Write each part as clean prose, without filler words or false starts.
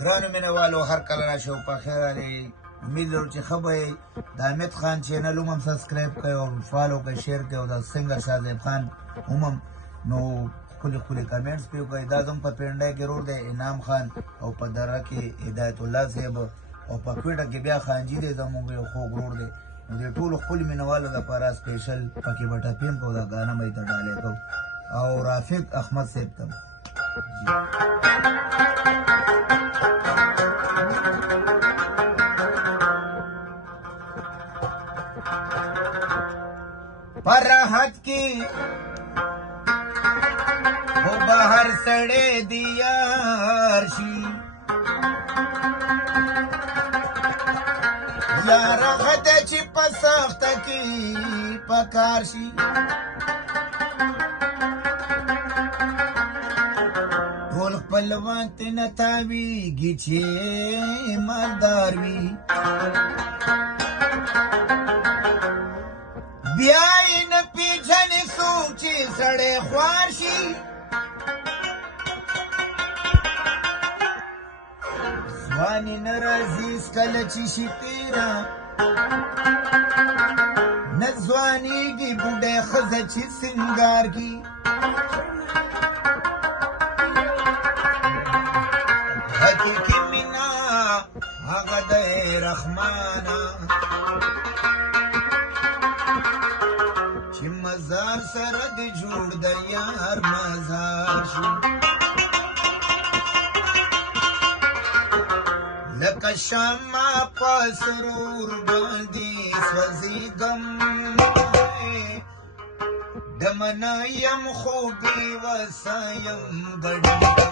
ګرانو مینهوالو هر کله راشئ او په خیر رالئ. امید لرو چې ښه به یې. د حمید خان چینل هم سبسکرایب کړئ او فالو کړئ، شیر کړئ او د سنګر شاهزیب خان هم نو ښکلي ښکلي کمنټس پرې وکړئ. دا زموږ په پینډۍ کې رور دی انعام خان او په دره کې هدایت الله صاحب او په کوټه کې بیا خانجي دی زموږ یو خوږ رور دی. نو د ټولو خپلو مینهوالو لپاره سپیشل پکې به ټپیم کوو، دا ګانه به یې ته ډالۍ کوو او رافق احمد صاحب ته پر راحت کی وہ باہر سڑے دیار شی یا راحت چی پسخت کی پکار شی ټول خپلوان تنه تاویږي چې مالدار وي، بیا یې نه پیژنې څوک چې سړی خوار شي. ځواني نه راځي کله چې شي تېره، نه ځوانېږي بوډۍ ښځه چې سینګار کي. حقیقي مینه هغه دی رحمانه چې مزار سره د جوړ د یار مزار شي. لکه شمع په سرور باندې سوځېږم، دمنه یم خو بې وسه یم ګډېږم.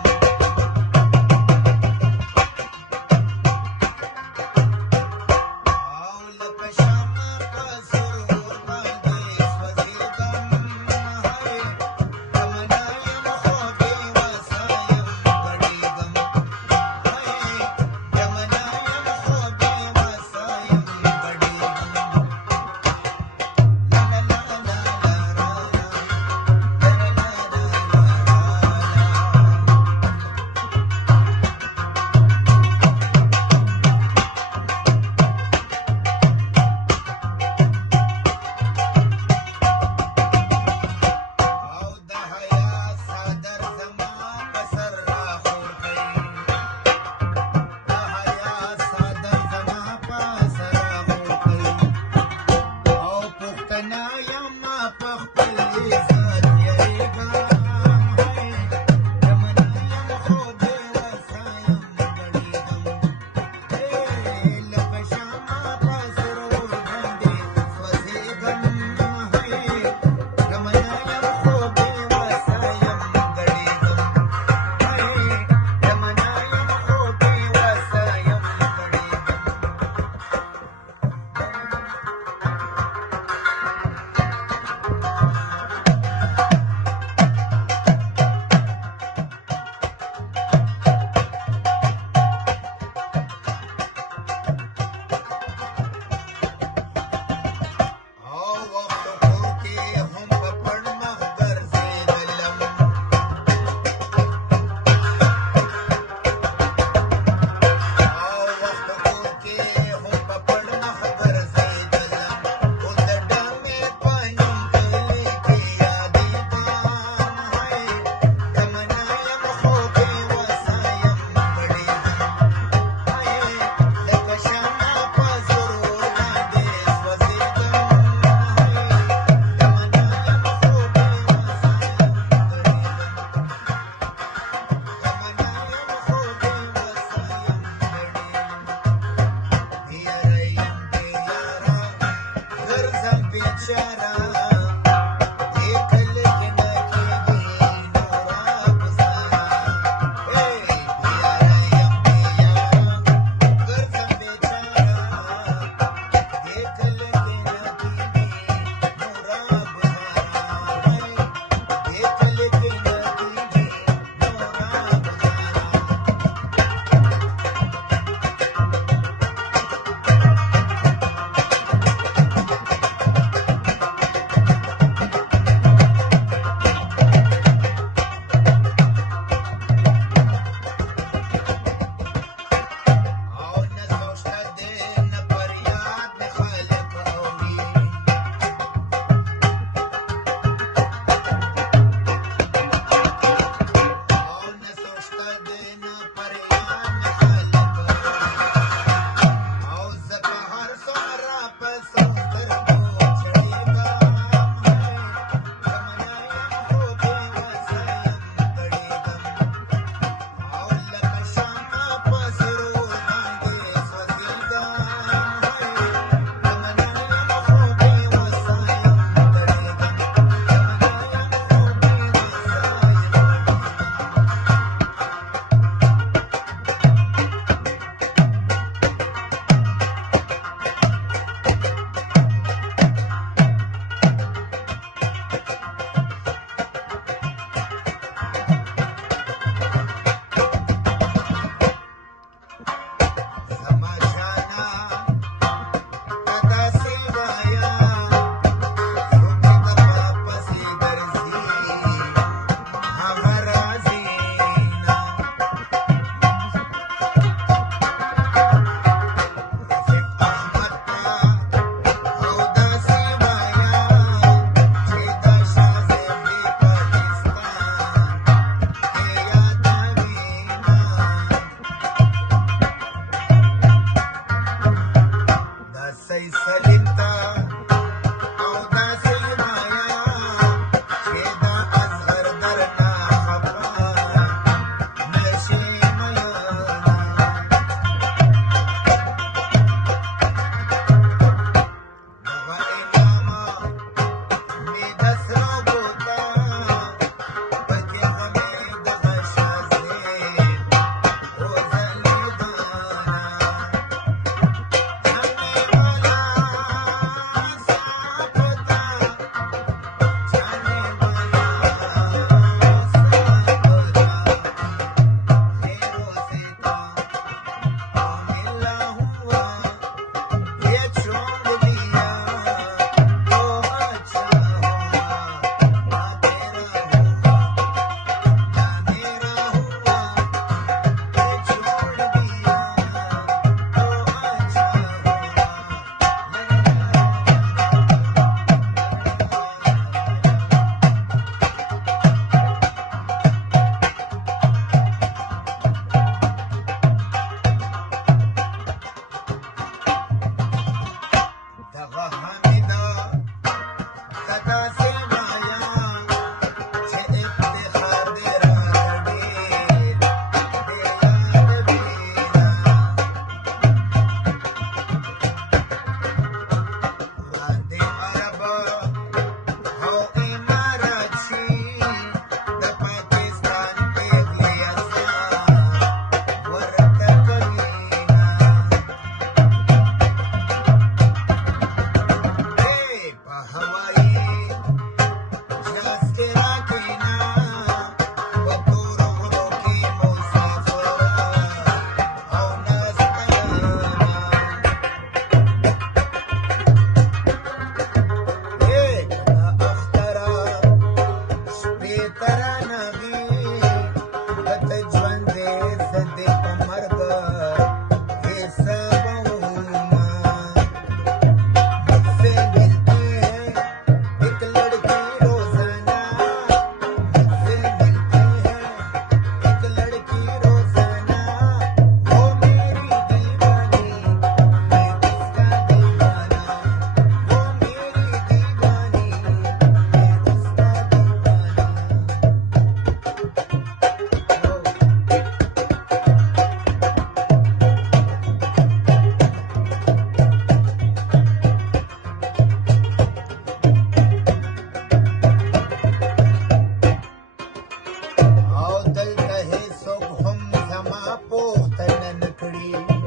پوښتنه نه کړي